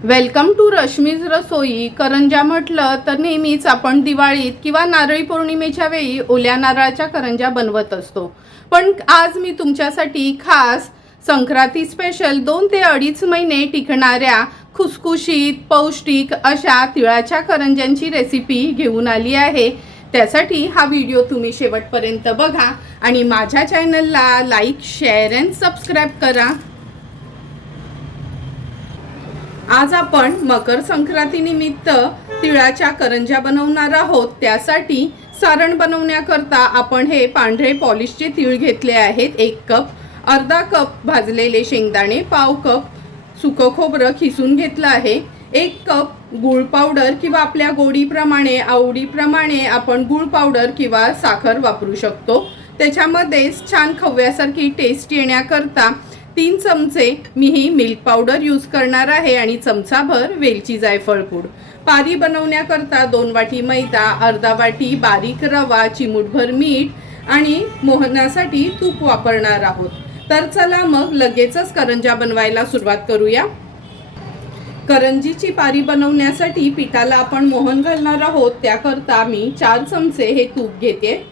Welcome to Rashmi's रसोई। करंजा म्हटलं तर नेहमीच आपण दिवाळीत किंवा नारळी पौर्णिमेच्या वेळी ओल्या नारळाच्या करंजा बनवत असतो। पण आज मी तुमच्यासाठी खास संक्रांती स्पेशल 2 ते 2.5 महिने टिकणाऱ्या खुसखुशीत पौष्टिक अशा तिळाच्या करंज्यांची रेसिपी घेऊन आली आहे। त्यासाठी हा व्हिडिओ तुम्ही शेवटपर्यंत बघा आणि माझ्या चॅनलला लाईक, शेअर अँड सबस्क्राईब करा। आज आपण मकर संक्रांतीनिमित्त तिळाच्या करंज्या बनवणार आहोत। त्यासाठी सारण बनवण्याकरता आपण हे पांढरे पॉलिशचे तीळ घेतले आहेत 1 कप, अर्धा कप भाजलेले शेंगदाणे, पाव कप सुकं खोबरं खिसून घेतलं आहे, 1 कप गूळ पावडर किंवा आपल्या गोडीप्रमाणे आवडीप्रमाणे आपण गूळ पावडर किंवा साखर वापरू शकतो। त्याच्यामध्ये छान खव्यासारखी टेस्ट येण्याकरता 3 चमचे मी ही मिल्क पावडर यूज करणार आहे आणि चमचाभर वेलची जायफळ पूड। पारी बनवण्याकरता 2 वाटी मैदा, अर्धा वाटी बारीक रवा, चिमूटभर मीठ आणि मोहनासाठी तूप वापरणार आहोत। तर चला मग लगेचच करंजा बनवायला सुरुवात करूया। करंजीची पारी बनवण्यासाठी पिठाला आपण मोहन घालणार आहोत। त्याकरता मी 4 चमचे हे तूप घेते।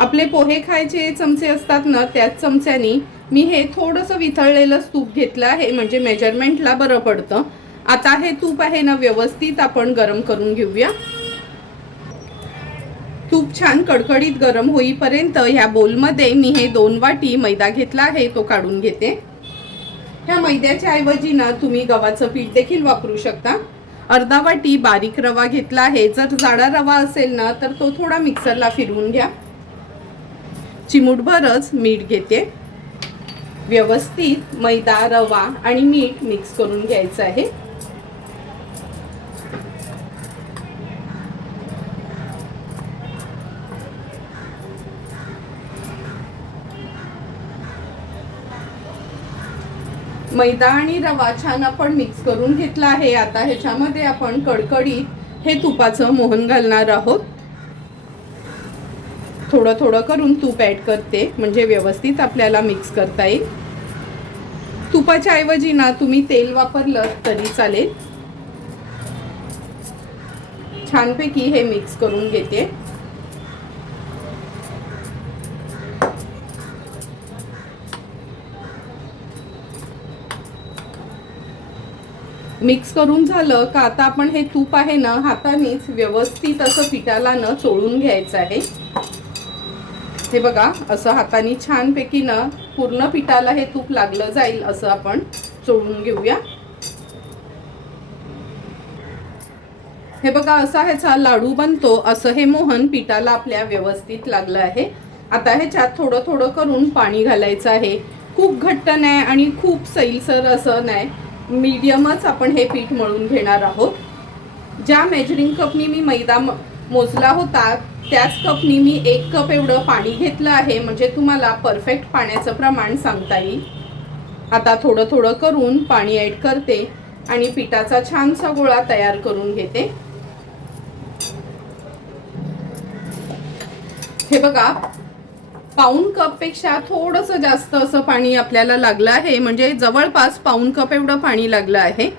आपले पोहे खायचे चमचे असतात ना, त्याच चमच्यानी मी हे थोडंसं वितळलेलं तूप घेतलं आहे, म्हणजे मेजरमेंटला बरं पडतं। आता हे तूप आहे ना व्यवस्थित आपण गरम करून घेऊया। तूप छान कडकडीत गरम होईपर्यंत ह्या बोलमध्ये मी हे 2 वाटी मैदा घेतला आहे तो काढून घेते। ह्या मैद्याच्या ऐवजी ना तुम्ही गव्हाचं पीठ देखील वापरू शकता। अर्धा वाटी बारीक रवा घेतला आहे। जर जाडा रवा असेल ना तर तो थोडा मिक्सरला फिरवून घ्या। चिमूटभरच मीठ घेते। व्यवस्थित मैदा, रवा आणि मीठ मिक्स करून घ्यायचं आहे। मैदा आणि रवा छान आपण मिक्स करून घेतला आहे। आता ह्याच्यामध्ये आपण कडकडीत हे तुपाचं मोहन घालणार आहोत। थोडं थोडं करून तूप ॲड करते, म्हणजे व्यवस्थित आपल्याला मिक्स करता येईल। तुपाच्या ऐवजी ना तुम्ही तेल वापरलं तरी चालेल। छानपैकी हे मिक्स करून घेते। मिक्स करून झालं का आता आपण हे तूप आहे ना हातानेच व्यवस्थित असं पिठाला न चोळून घ्यायचं आहे। हे बघा, असं हाताने छानपैकी ना पूर्ण पिठाला हे तूप लागलं जाईल असं आपण चोळून घेऊया। हे बघा, असा ह्याचा लाडू बनतो। असं हे मोहन पिठाला आपल्या व्यवस्थित लागलं आहे। आता ह्याच्यात थोडं थोडं करून पाणी घालायचं आहे। खूप घट्ट नाही आणि खूप सैलसर असं नाही, मीडियमच आपण हे पीठ मळून घेणार आहोत। ज्या मेजरिंग कपनी मी मैदा मोजला होता त्याच कपनी मी 1 कप एवढं पाणी घेतलं आहे, म्हणजे तुम्हाला परफेक्ट पाण्याचं प्रमाण सांगता येईल। आता थोडं थोडं करून पाणी ॲड करते आणि पिठाचा छानसा गोळा तयार करून घेते। हे बघा, पाऊण कप पेक्षा थोडंसं जास्त असं पाणी आपल्याला लागलं आहे, म्हणजे जवळपास पाऊण कप एवढं पाणी लागलं आहे।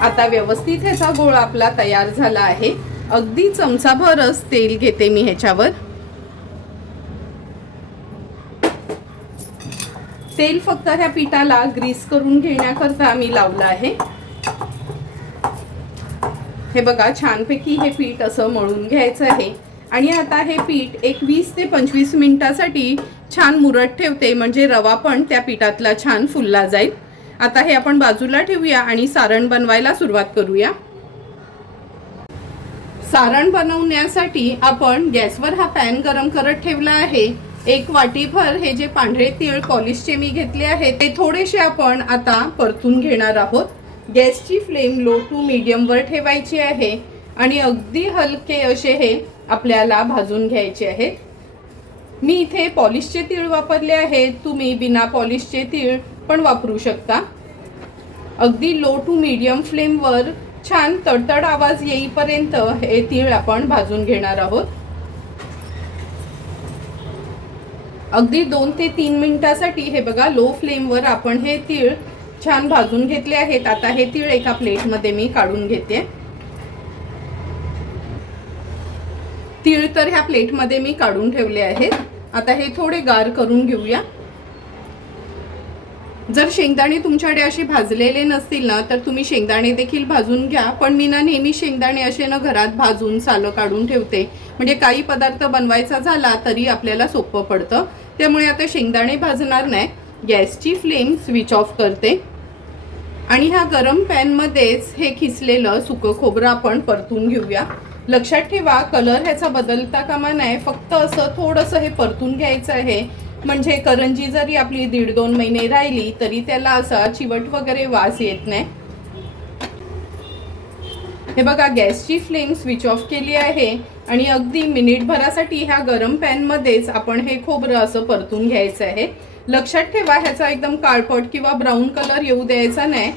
आता व्यवस्थित ह्याचा गोळा आपला तयार झाला आहे। अगदी चमचाभरच तेल घेते मी ह्याच्यावर। तेल फक्त ह्या पिठाला ग्रीस करून घेण्याकरता मी लावलं आहे। हे बघा, छानपैकी हे पीठ असं मळून घ्यायचं आहे आणि आता हे पीठ एक 20 ते 25 मिनिटासाठी छान मुरत ठेवते, म्हणजे रवा पण त्या पिठातला छान फुलला जाईल। आता हे आपण बाजूला ठेवूया आणि सारण बनवायला सुरुवात करूया। सारण बनवण्यासाठी आपण गॅसवर हा पॅन गरम करत ठेवला आहे। 1 वाटीभर हे जे पांढरे तीळ पॉलिशचे मी घेतले आहेत ते थोडेसे आपण आता परतून घेणार आहोत। गॅसची फ्लेम लो टू मीडियमवर ठेवायची आहे आणि अगदी हलके असे हे आपल्याला भाजून घ्यायचे आहेत। मी इथे पॉलिशचे तीळ वापरले आहेत, तुम्ही बिना पॉलिशचे तीळ पण वापरू शकता। अगदी लो टू मीडियम फ्लेमवर छान तडतड आवाज येईपर्यंत हे तीळ आपण भाजून घेणार आहोत। अगदी 2 ते 3 मिनिटासाठी हे बघा लो फ्लेमवर आपण हे तीळ छान भाजून घेतले आहेत। आता हे तीळ एका प्लेटमध्ये मी काढून घेते। तीळ तर ह्या प्लेटमध्ये मी काढून ठेवले आहेत। आता हे थोडे गार करून घेऊया। जर शेंगदाणे तुमच्याकडे असे भाजलेले नसतील ना तर तुम्ही शेंगदाणे देखील भाजून घ्या, पण मी ना नेहमी शेंगदाणे असे ना घरात भाजून सालं काढून ठेवते, म्हणजे काही पदार्थ बनवायचा झाला तरी आपल्याला सोपं पडतं। त्यामुळे आता शेंगदाणे भाजणार नाही। गॅसची फ्लेम स्विच ऑफ करते आणि ह्या गरम पॅनमध्येच हे खिसलेलं सुकं खोबरं आपण परतून घेऊया। लक्षात ठेवा, कलर ह्याचा बदलता कामा नये, फक्त असं थोडंसं हे परतून घ्यायचं आहे, म्हणजे करंजी जरी आपली 1.5-2 महिने राहिली तरी त्याला असा चिवट वगैरे वास येत नाही। हे बघा, गॅसची फ्लेम स्विच ऑफ केली आहे आणि अगदी मिनिटभरासाठी ह्या गरम पॅनमध्येच आपण हे खोबरं असं परतून घ्यायचं आहे। लक्षात ठेवा, ह्याचा एकदम काळपट किंवा ब्राऊन कलर येऊ द्यायचा नाही।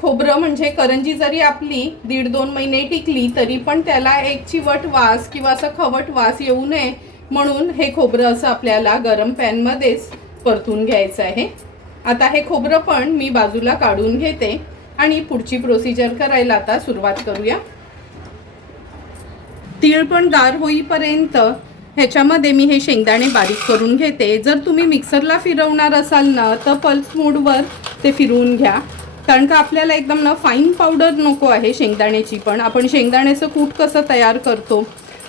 खोबरं म्हणजे करंजी जरी आपली 1.5-2 महिने टिकली तरी पण त्याला एक चिवट वास किंवा असं खवट वास येऊ नये म्हणून हे खोबरं असं आपल्याला गरम पॅनमध्येच परतून घ्यायचं आहे। आता हे खोबरं पण मी बाजूला काढून घेते आणि पुढची प्रोसिजर करायला आता सुरुवात करूया। तीळ पण गार होईपर्यंत ह्याच्यामध्ये मी हे शेंगदाणे बारीक करून घेते। जर तुम्ही मिक्सरला फिरवणार असाल ना तर पल्स मोडवर ते फिरवून घ्या, कारण का आपल्याला एकदम ना फाईन पावडर नको आहे शेंगदाण्याची। पण आपण शेंगदाण्याचं कूट कसं तयार करतो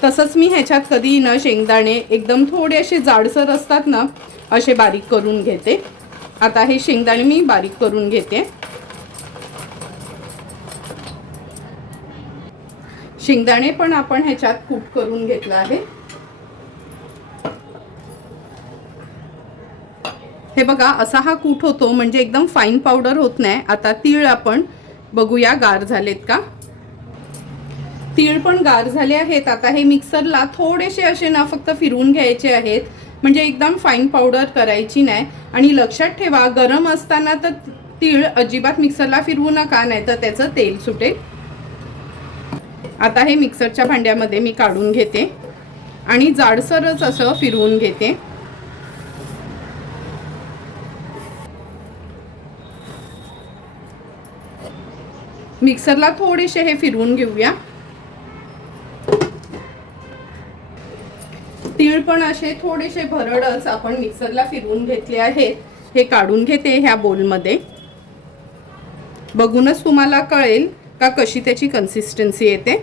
तसंच मी ह्याच्यात कधी ना शेंगदाणे एकदम थोडे असे जाडसर असतात ना असे बारीक करून घेते। आता हे शेंगदाणे मी बारीक करून घेते। शेंगदाणे पण आपण ह्याच्यात कूट करून घेतला आहे। हे बघा, असा हा कूट होतो, म्हणजे एकदम फाईन पावडर होत नाही। आता तीळ आपण बघूया गार झालेत का। तीळ पण गार झाले आहेत। आता हे मिक्सरला थोडेसे असे ना फक्त फिरवून घ्यायचे आहेत, म्हणजे एकदम फाईन पावडर करायची नाही। आणि लक्षात ठेवा, गरम असताना तर तीळ अजिबात मिक्सरला फिरवू नका, नाही तर त्याचं तेल सुटेल। आता हे मिक्सरच्या भांड्यामध्ये मी काढून घेते आणि जाडसरच असं फिरवून घेते। मिक्सरला थोडेसे हे फिरवून घेऊया। तीळ पण असे थोडेसे भरडच आपण मिक्सरला फिरवून घेतले आहेत। हे काढून घेते ह्या बोलमध्ये। बघूनच तुम्हाला कळेल का कशी त्याची कन्सिस्टन्सी येते।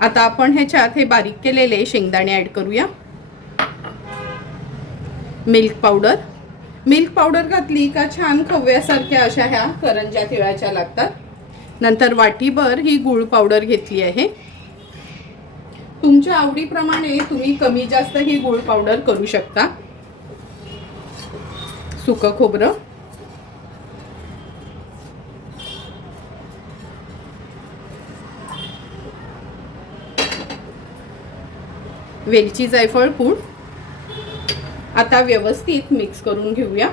आता आपण ह्याच्यात हे बारीक केलेले शेंगदाणे ऍड करूया। मिल्क पावडर घातली का छान खव्यासारख्या अशा ह्या करंज्या तिळाच्या लागतात। नंतर वाटीभर ही गूळ पावडर घेतली आहे। तुमच्या आवडीप्रमाणे तुम्ही कमी जास्त ही गूळ पावडर करू शकता। सुकं खोबरं, वेलची, जायफळ पूड। आता व्यवस्थित मिक्स करून घेऊया।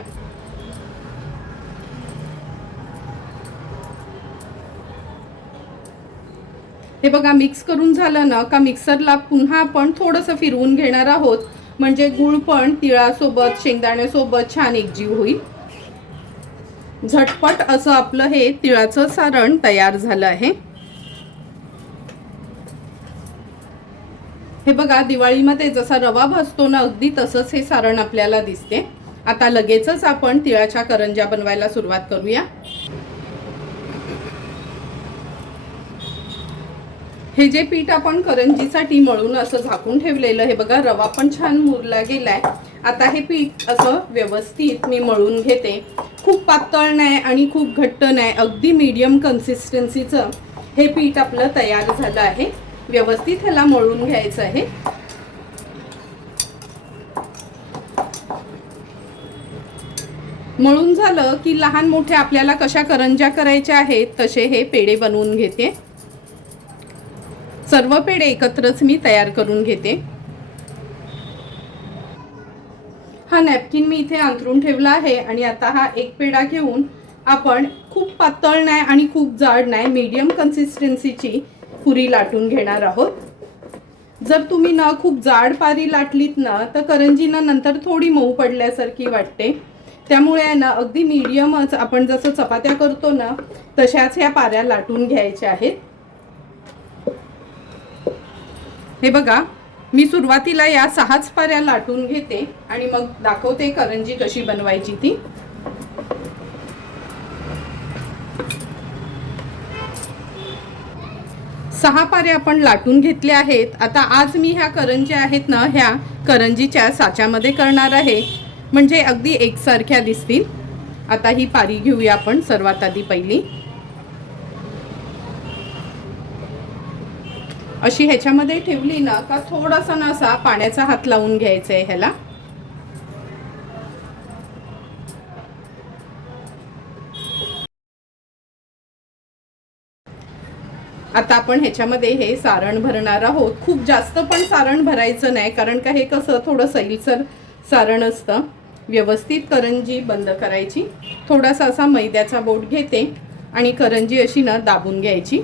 हे बघा, मिक्स करून झालं ना का मिक्सरला पुन्हा आपण थोडंसं फिरवून घेणार आहोत, म्हणजे गूळ पण तिळासोबत शेंगदाण्यासोबत छान एकजीव होईल। झटपट असं आपलं हे तिळाचं सारण तयार झालं आहे। हे बघा, दिवाळीमध्ये जसा रवा भाजतो ना अगदी तसंच हे सारण आपल्याला दिसते। आता लगेचच आपण तिळाच्या करंज्या बनवायला सुरुवात करूया। हे जे पीठ आपण करंजीसाठी मळून असं झाकून ठेवलेलं, हे बघा रवा पण छान मुरला गेलाय। आता हे पीठ असं व्यवस्थित मी मळून घेते। खूप पातळ नाही आणि खूप घट्ट नाही, अगदी मीडियम कन्सिस्टन्सीचं हे पीठ आपलं तयार झालं आहे। व्यवस्थित ह्याला मळून घ्यायचं आहे। मळून झालं की लहान मोठे आपल्याला कशा करंज्या करायच्या आहेत तसे हे पेढे बनवून घेते। सर्व पेढे एकत्रच मी तयार करून घेते। हा नॅपकिन मी इथे अंथरून ठेवला आहे आणि आता हा एक पेढा घेऊन आपण खूप पातळ नाही आणि खूप जाड नाही, मीडियम कन्सिस्टन्सीची पुरी लाटून घेणार आहोत। जर तुम्ही ना खूप जाड पारी लाटलीत ना तर करंजी ना नंतर थोडी मऊ पडल्यासारखी वाटते. त्यामुळे ना अगदी मीडियमच आपण जसं चपात्या करतो ना तशाच ह्या पाऱ्या लाटून घ्यायच्या आहेत. हे बघा, मी सुरुवातीला या 6च पाऱ्या लाटून घेते आणि मग दाखवते करंजी कशी बनवायची ती. सहा पाऱ्या आपण लाटून घेतल्या आहेत. आता आज मी ह्या करंज्या आहेत ना ह्या करंजीच्या साच्यामध्ये करणार आहे, म्हणजे अगदी एकसारख्या दिसतील. आता ही पारी घेऊया आपण सर्वात आधी. पहिली अशी ह्याच्यामध्ये ठेवली ना का थोडासा ना असा पाण्याचा हात लावून घ्यायचा आहे ह्याला. आता आपण ह्याच्यामध्ये हे सारण भरणार आहोत. खूप जास्त पण सारण भरायचं नाही, कारण का हे कसं थोडं सैलसर सारण असतं. व्यवस्थित करंजी बंद करायची. थोडासा असा मैद्याचा बोट घेते आणि करंजी अशी ना दाबून घ्यायची.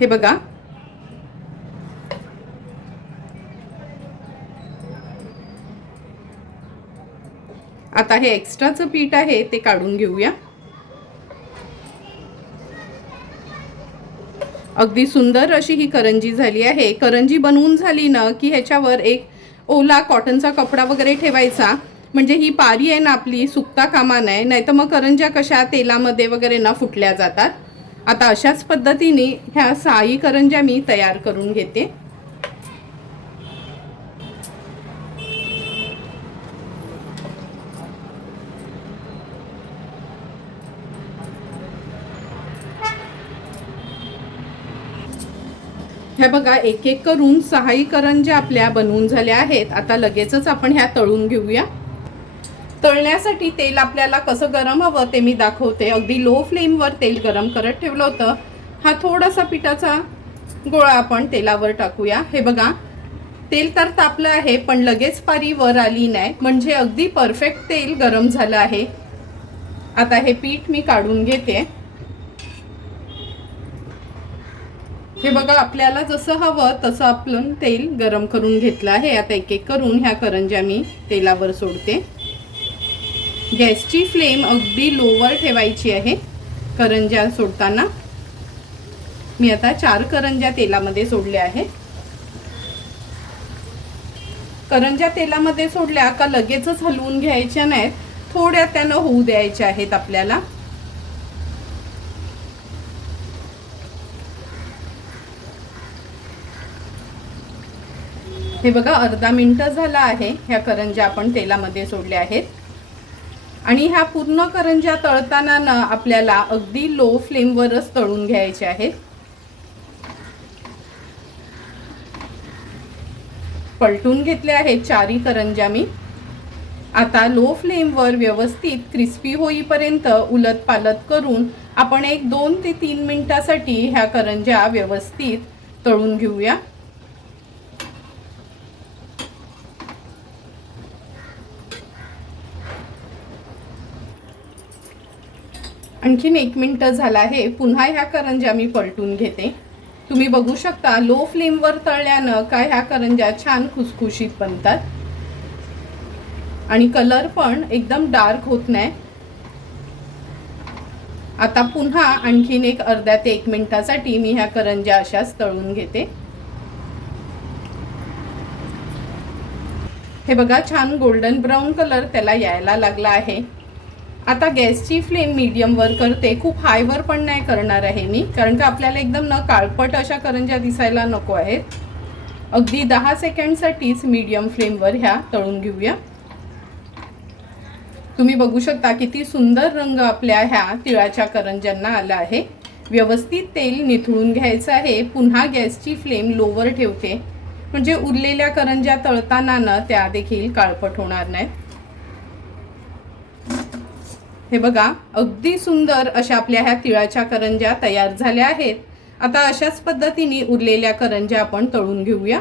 हे बघा, आता हे एक्स्ट्राचं पीठ आहे ते काढून घेऊया. अगदी सुंदर अशी ही करंजी झाली आहे. करंजी बनवून झाली ना की ह्याच्यावर एक ओला कॉटनचा कपडा वगैरे ठेवायचा, म्हणजे ही पारी आहे ना आपली सुकता कामा नये, नाहीतर मग करंज्या कशा तेलामध्ये वगैरे ना फुटल्या जातात. आता अशाच पद्धतीने ह्या 6 करंज्या मी तयार करून घेते. हे बघा, एक एक करून 6 करंज्या आपल्या बनवून झाल्या आहेत. आता लगेचच आपण ह्या तळून घेऊया. तळण्यासाठी तेल आपल्याला कसं गरम हवं ते मी दाखवते. अगदी लो फ्लेमवर तेल गरम करत ठेवलं होतं. हा थोडासा पिठाचा गोळा आपण तेलावर टाकूया. हे बघा, तेल तर तापलं आहे पण लगेच पारी वर आली नाही, म्हणजे अगदी परफेक्ट तेल गरम झालं आहे. आता हे पीठ मी काढून घेते. हे बघा, आपल्याला जसं हवं तसं आपलं तेल गरम करून घेतलं आहे. आता एक एक करून ह्या करंज्या मी तेलावर सोडते. गॅसची फ्लेम अगदी लोवर ठेवायची आहे करंज्या सोडताना. मी आता 4 करंज्या तेलामध्ये सोडल्या आहेत. करंज्या तेलामध्ये सोडल्या का लगेचच हलवून घ्यायच्या नाहीत, थोड्या त्यानं होऊ द्यायच्या आहेत आपल्याला. हे बघा, अर्धा मिनिट झाला आहे. ह्या करंज्या आपण तेलामध्ये सोडल्या आहेत आणि ह्या पूर्ण करंज्या तळताना ना आपल्याला अगदी लो फ्लेमवरच तळून घ्यायच्या आहेत. पलटून घेतल्या आहेत 4 करंज्या मी. आता लो फ्लेमवर व्यवस्थित क्रिस्पी होईपर्यंत उलट पालट करून आपण एक 2 ते 3 मिनिटासाठी ह्या करंज्या व्यवस्थित तळून घेऊया. आणखीन 1 मिनिट झाला आहे. पुन्हा ह्या करंज्या मी पलटून घेते. तुम्ही बघू शकता लो फ्लेमवर तळल्यानं काय ह्या करंज्या छान खुसखुशीत बनतात आणि कलर पण एकदम डार्क होत नाही. आता पुन्हा आणखीन एक अर्ध्या ते 1 मिनिटासाठी मी ह्या करंज्या अशाच तळून घेते. हे बघा, छान गोल्डन ब्राऊन कलर त्याला यायला लागला आहे. आता गॅसची फ्लेम मीडियमवर करते. खूप हायवर पण नाही करणार आहे मी, कारण का आपल्याला एकदम न काळपट अशा करंज्या दिसायला नको आहेत. अगदी 10 सेकंडसाठीच मीडियम फ्लेमवर ह्या तळून घेऊया. तुम्ही बघू शकता किती सुंदर रंग आपल्या ह्या तिळाच्या करंज्यांना आला आहे. व्यवस्थित तेल निथळून घ्यायचं आहे. पुन्हा गॅसची फ्लेम लोवर ठेवते, म्हणजे उरलेल्या करंज्या तळताना ना त्या देखील काळपट होणार नाहीत. हे बघा, अगदी सुंदर अशा आपल्या ह्या तिळाच्या करंज्या तयार झाल्या आहेत. आता अशाच पद्धतीने उरलेल्या करंज्या आपण तळून घेऊया.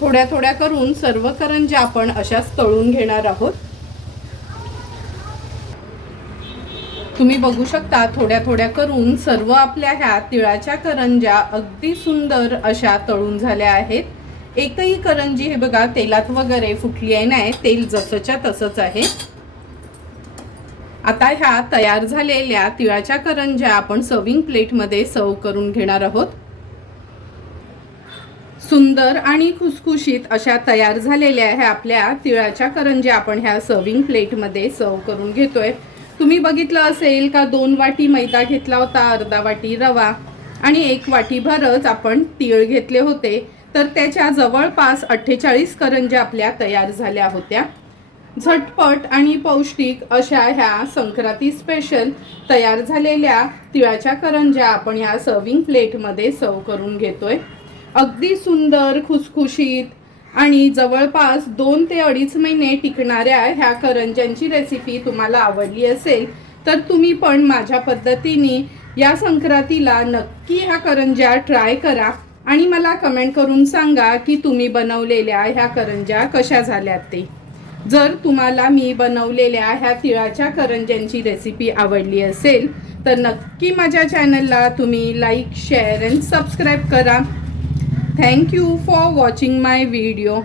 थोड्या थोड्या करून सर्व करंज्या आपण अशाच तळून घेणार आहोत। तुम्ही बघू शकता थोड्या थोड्या करून सर्व आपल्या ह्या तिळाच्या करंज्या अगदी सुंदर अशा तळून झाल्या आहेत। एकही करंजी हे बघा तेलात वगैरे फुटली आहे नाही, तेल जसंच्या तसंच आहे। आता ह्या तयार झालेल्या तिळाच्या करंज्या आपण सर्विंग प्लेटमध्ये सर्व करून घेणार आहोत। सुंदर आणि खुसखुशीत अशा तयार झालेल्या ह्या आपल्या तिळाच्या करंज्या आपण ह्या सर्विंग प्लेटमध्ये सर्व करून घेतोय। तुम्ही बघितलं असेल का 2 वाटी मैदा घेतला होता, अर्धा वाटी रवा आणि 1 वाटीभरच आपण तीळ घेतले होते, तर त्याच्या जवळपास 48 करंज्या आपल्या तयार झाल्या होत्या। झटपट आणि पौष्टिक अशा ह्या संक्रांती स्पेशल तयार झालेल्या तिळाच्या करंज्या आपण ह्या सर्विंग प्लेटमध्ये सर्व करून घेतोय। अगदी सुंदर, खुसखुशीत आणि जवळपास 2 ते 2.5 महिने टिकणाऱ्या ह्या करंज्यांची रेसिपी तुम्हाला आवडली असेल तर तुम्ही पण माझ्या पद्धतीने या संक्रांतीला नक्की ह्या करंज्या ट्राय करा आणि मला कमेंट करून सांगा की तुम्ही बनवलेल्या ह्या करंज्या कशा झाल्यात ते। जर तुम्हाला मी बनवलेल्या ह्या तिळाच्या करंज्यांची रेसिपी आवडली असेल तर नक्की माझ्या चॅनलला तुम्ही लाईक, शेअर अँड सबस्क्राईब करा। Thank you for watching my video.